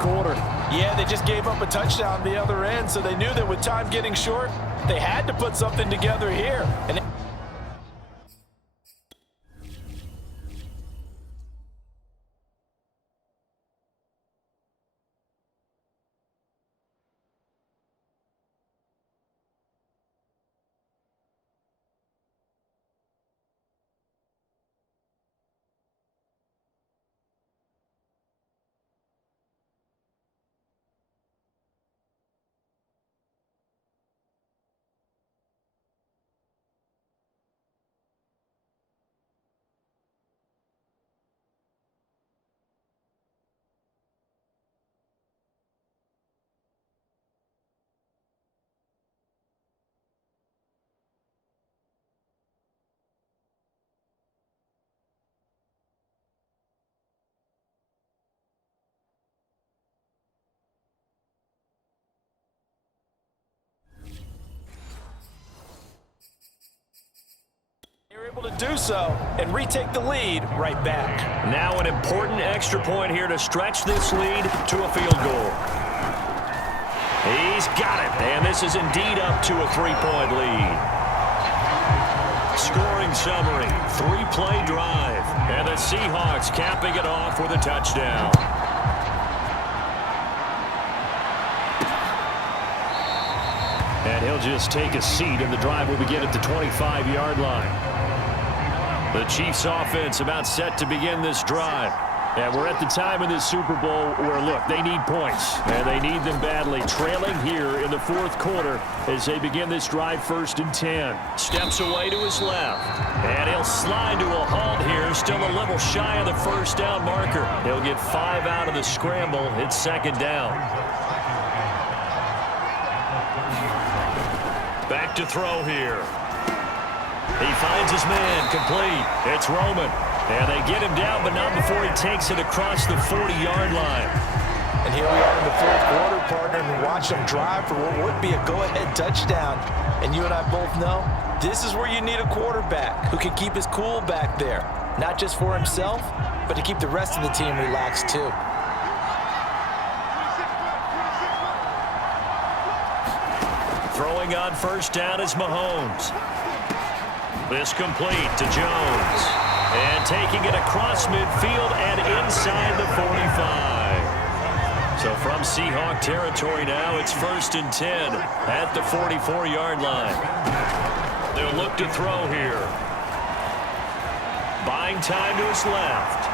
quarter. Yeah, they just gave up a touchdown the other end, so they knew that with time getting short, they had to put something together here. And they're able to do so and retake the lead right back. Now an important extra point here to stretch this lead to a field goal. He's got it, and this is indeed up to a 3-point lead. Scoring summary, 3-play drive, and the Seahawks capping it off with a touchdown. And he'll just take a seat, and the drive will begin at the 25-yard line. The Chiefs offense about set to begin this drive. And we're at the time in this Super Bowl where, look, they need points, and they need them badly. Trailing here in the fourth quarter as they begin this drive 1st and 10. Steps away to his left, and he'll slide to a halt here, still a little shy of the first down marker. He'll get 5 out of the scramble. It's 2nd down. Back to throw here. He finds his man, complete. It's Roman. And they get him down, but not before he takes it across the 40-yard line. And here we are in the fourth quarter, partner, and watch them drive for what would be a go-ahead touchdown. And you and I both know this is where you need a quarterback who can keep his cool back there, not just for himself, but to keep the rest of the team relaxed too. Throwing on 1st down is Mahomes. This complete to Jones. And taking it across midfield and inside the 45. So from Seahawk territory now, it's 1st and 10 at the 44-yard line. They'll look to throw here. Buying time to his left.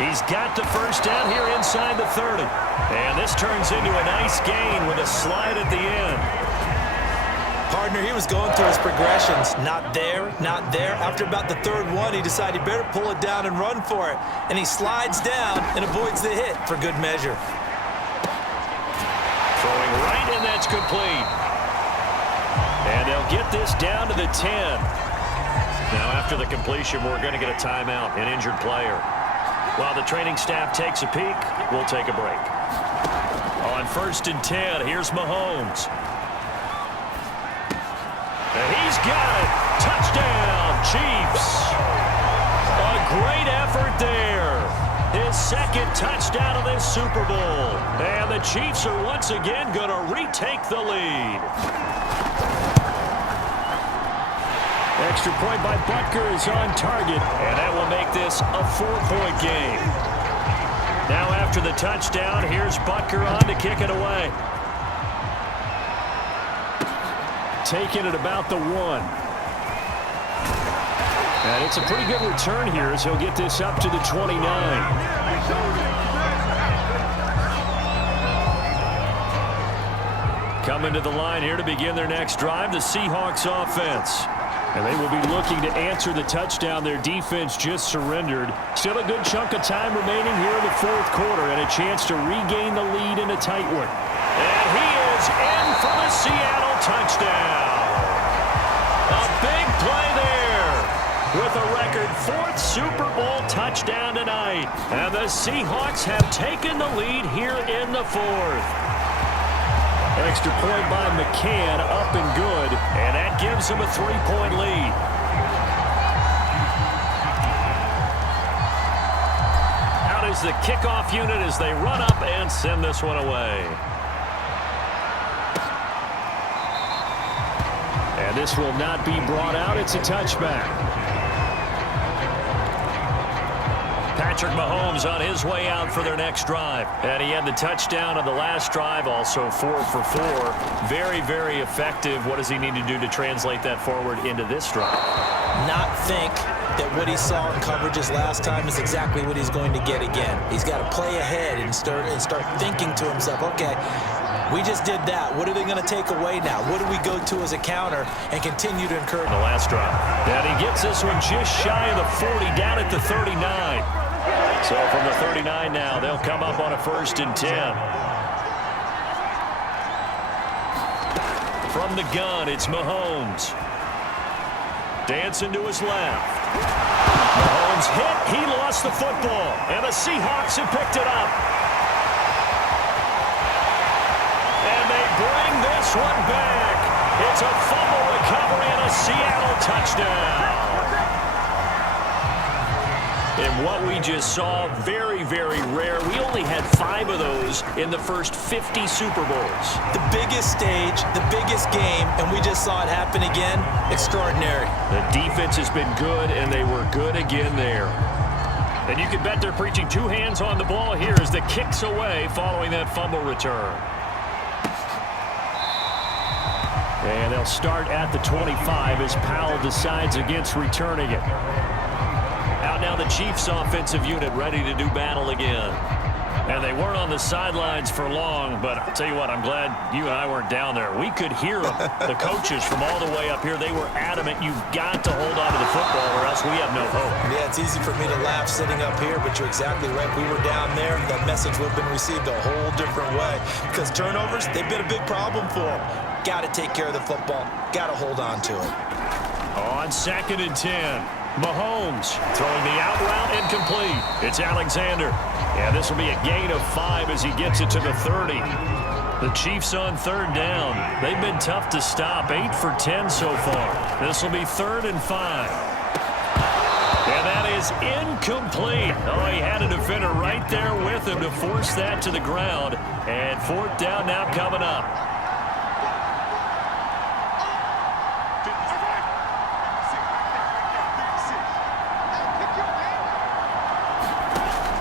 He's got the 1st down here inside the 30. And this turns into a nice gain with a slide at the end. Partner, he was going through his progressions. Not there, not there. After about the 3rd one, he decided he better pull it down and run for it. And he slides down and avoids the hit for good measure. Throwing right, and that's complete. And they'll get this down to the 10. Now, after the completion, we're going to get a timeout, an injured player. While the training staff takes a peek, we'll take a break. On 1st and 10, here's Mahomes. And he's got it. Touchdown, Chiefs. A great effort there. His 2nd touchdown of this Super Bowl. And the Chiefs are once again going to retake the lead. Extra point by Butker is on target, and that will make this a 4-point game. Now after the touchdown, here's Butker on to kick it away. Taking it about the 1. And it's a pretty good return here as he'll get this up to the 29. Coming to the line here to begin their next drive, the Seahawks offense. And they will be looking to answer the touchdown their defense just surrendered. Still a good chunk of time remaining here in the fourth quarter and a chance to regain the lead in a tight one. And he is in for the Seattle touchdown. A big play there with a record 4th Super Bowl touchdown tonight. And the Seahawks have taken the lead here in the 4th. Extra point by McCann, up and good, and that gives him a 3-point lead. Out is is the kickoff unit as they run up and send this one away. And this will not be brought out. It's a touchback. Patrick Mahomes on his way out for their next drive. And he had the touchdown on the last drive, also 4 for 4. Very, very effective. What does he need to do to translate that forward into this drive? Not think that what he saw in coverages last time is exactly what he's going to get again. He's got to play ahead and start thinking to himself, okay, we just did that. What are they going to take away now? What do we go to as a counter and continue to encourage? The last drive. And he gets this one just shy of the 40, down at the 39. So from the 39 now, they'll come up on a 1st and 10. From the gun, it's Mahomes. Dancing to his left. Mahomes hit. He lost the football. And the Seahawks have picked it up. And they bring this one back. It's a fumble recovery and a Seattle touchdown. And what we just saw, very, very rare. We only had 5 of those in the first 50 Super Bowls. The biggest stage, the biggest game, and we just saw it happen again. Extraordinary. The defense has been good, and they were good again there. And you can bet they're preaching 2 hands on the ball here as the kick's away following that fumble return. And they'll start at the 25 as Powell decides against returning it. Out now the Chiefs offensive unit ready to do battle again. And they weren't on the sidelines for long, but I'll tell you what, I'm glad you and I weren't down there. We could hear them, the coaches from all the way up here. They were adamant, you've got to hold on to the football or else we have no hope. Yeah, it's easy for me to laugh sitting up here, but you're exactly right. We were down there. That message would have been received a whole different way because turnovers, they've been a big problem for them. Got to take care of the football. Got to hold on to it. On 2nd and 10. Mahomes throwing the out route incomplete. It's Alexander. And this will be a gain of 5 as he gets it to the 30. The Chiefs on 3rd down. They've been tough to stop. 8 for 10 so far. This will be 3rd and 5. And that is incomplete. Oh, he had a defender right there with him to force that to the ground. And 4th down now coming up.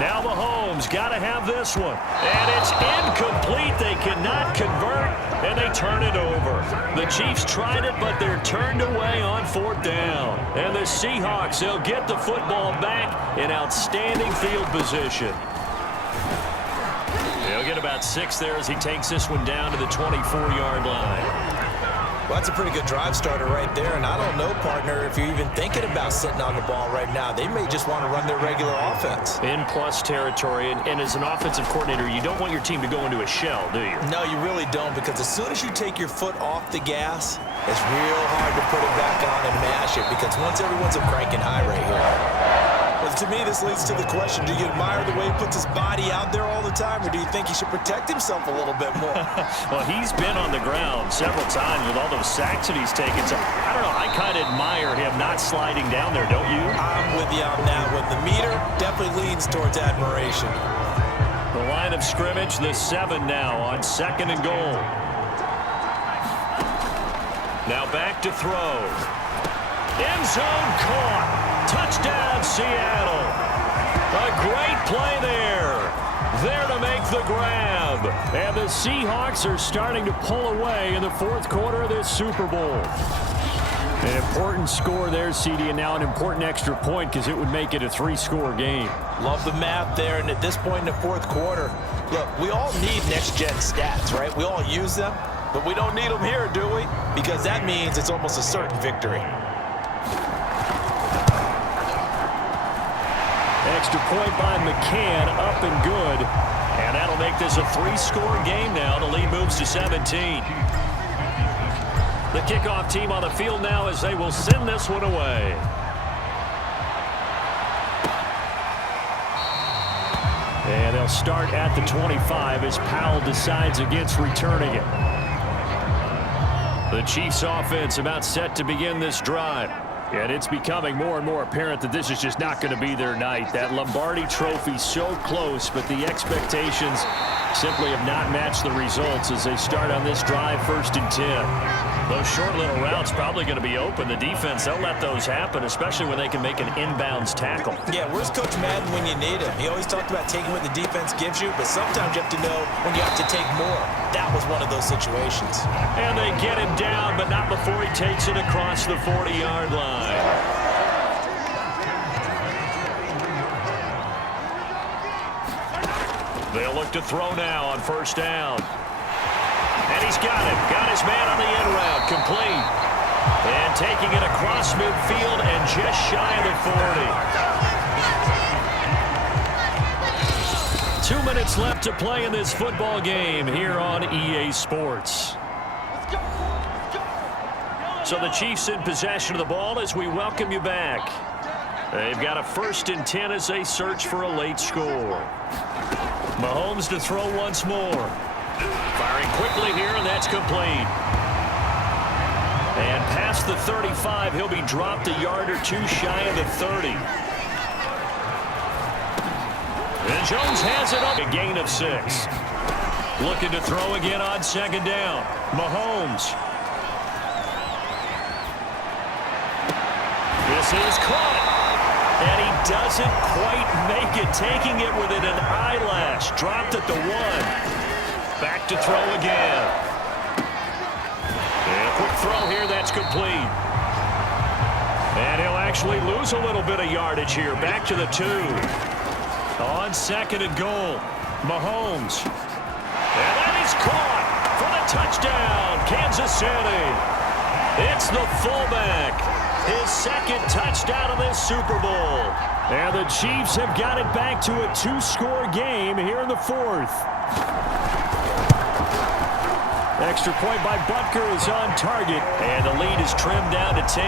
Now Mahomes got to have this one. And it's incomplete. They cannot convert, and they turn it over. The Chiefs tried it, but they're turned away on 4th down. And the Seahawks, they'll get the football back in outstanding field position. They'll get about 6 there as he takes this one down to the 24-yard line. Well, that's a pretty good drive starter right there, and I don't know, partner, if you're even thinking about sitting on the ball right now. They may just want to run their regular offense. In plus territory, and as an offensive coordinator, you don't want your team to go into a shell, do you? No, you really don't, because as soon as you take your foot off the gas, it's real hard to put it back on and mash it, because once everyone's a cranking high right here. But to me, this leads to the question, do you admire the way he puts his body out there all the time, or do you think he should protect himself a little bit more? Well, he's been on the ground several times with all those sacks that he's taken. So, I don't know, I kind of admire him not sliding down there, don't you? I'm with you on that one. The meter definitely leans towards admiration. The line of scrimmage, the 7 now on 2nd and goal. Now back to throw. End zone caught. Touchdown, Seattle. A great play there. There to make the grab. And the Seahawks are starting to pull away in the 4th quarter of this Super Bowl. An important score there, CD, and now an important extra point because it would make it a 3-score game. Love the math there, and at this point in the 4th quarter, look, we all need next-gen stats, right? We all use them, but we don't need them here, do we? Because that means it's almost a certain victory. Extra point by McCann, up and good. And that'll make this a 3-score game now. The lead moves to 17. The kickoff team on the field now as they will send this one away. And they'll start at the 25 as Powell decides against returning it. The Chiefs offense about set to begin this drive. And it's becoming more and more apparent that this is just not going to be their night. That Lombardi trophy so close, but the expectations simply have not matched the results as they start on this drive, 1st and 10. Those short little routes probably going to be open. The defense, they'll let those happen, especially when they can make an inbounds tackle. Yeah, where's Coach Madden when you need him? He always talked about taking what the defense gives you, but sometimes you have to know when you have to take more. That was one of those situations. And they get him down, but not before he takes it across the 40-yard line. They'll look to throw now on 1st down. And he's got him. Got his man on the end route. Complete. And taking it across midfield and just shy of the 40. 2 minutes left to play in this football game here on EA Sports. So the Chiefs in possession of the ball as we welcome you back. They've got a 1st and 10 as they search for a late score. Mahomes to throw once more. Firing quickly here, and that's complete. And past the 35, he'll be dropped a yard or two shy of the 30. And Jones has it up. A gain of 6. Looking to throw again on 2nd down. Mahomes. This is caught. And he doesn't quite make it, taking it within an eyelash. Dropped at the 1. Back to throw again. And a quick throw here, that's complete. And he'll actually lose a little bit of yardage here. Back to the 2. On 2nd and goal. Mahomes. And that is caught for the touchdown, Kansas City. It's the fullback. His 2nd touchdown of this Super Bowl. And the Chiefs have got it back to a 2-score game here in the 4th. Extra point by Butker is on target, and the lead is trimmed down to 10.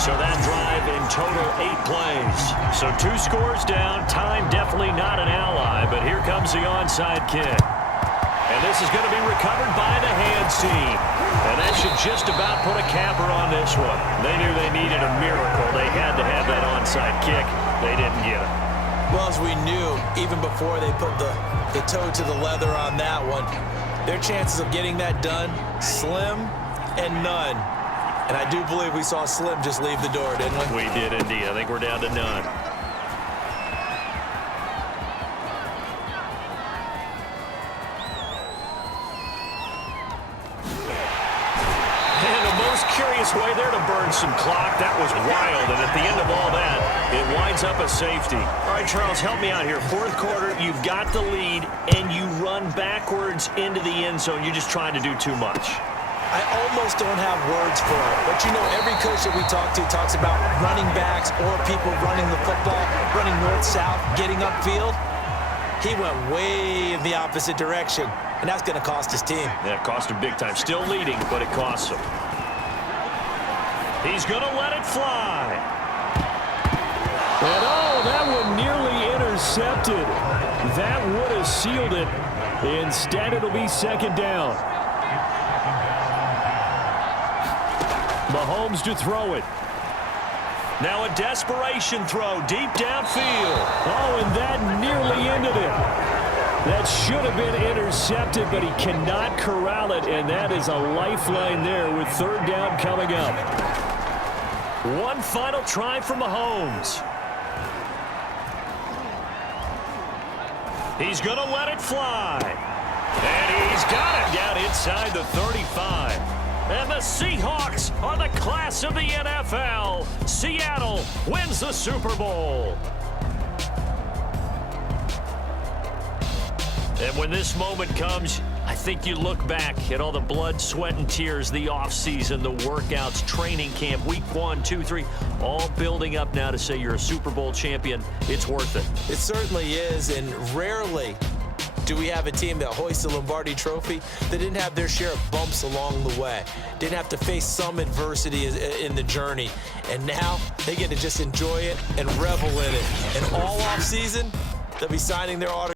So that drive in total 8 plays. So 2 scores down, time definitely not an ally, but here comes the onside kick. And this is going to be recovered by the hands team. And that should just about put a capper on this one. They knew they needed a miracle. They had to have that onside kick. They didn't get it. Well, as we knew, even before they put the toe to the leather on that one, their chances of getting that done, slim and none. And I do believe we saw Slim just leave the door, didn't we? We did indeed. I think we're down to none. Curious way there to burn some clock. That was wild, and at the end of all that, it winds up a safety. All right, Charles, help me out here. 4th quarter, you've got the lead, and you run backwards into the end zone. You're just trying to do too much. I almost don't have words for it, but you know, every coach that we talk to talks about running backs or people running the football, running north-south, getting upfield. He went way in the opposite direction, and that's going to cost his team. Yeah, it cost him big time. Still leading, but it costs him. He's going to let it fly. And oh, that one nearly intercepted. That would have sealed it. Instead, it'll be 2nd down. Mahomes to throw it. Now a desperation throw deep downfield. Oh, and that nearly ended it. That should have been intercepted, but he cannot corral it, and that is a lifeline there with 3rd down coming up. One final try for Mahomes. He's going to let it fly. And he's got it down inside the 35. And the Seahawks are the class of the NFL. Seattle wins the Super Bowl. And when this moment comes, I think you look back at all the blood, sweat, and tears, the offseason, the workouts, training camp, week 1, 2, 3, all building up now to say you're a Super Bowl champion. It's worth it. It certainly is, and rarely do we have a team that hoists the Lombardi trophy that didn't have their share of bumps along the way, didn't have to face some adversity in the journey, and now they get to just enjoy it and revel in it. And all offseason, they'll be signing their autographs.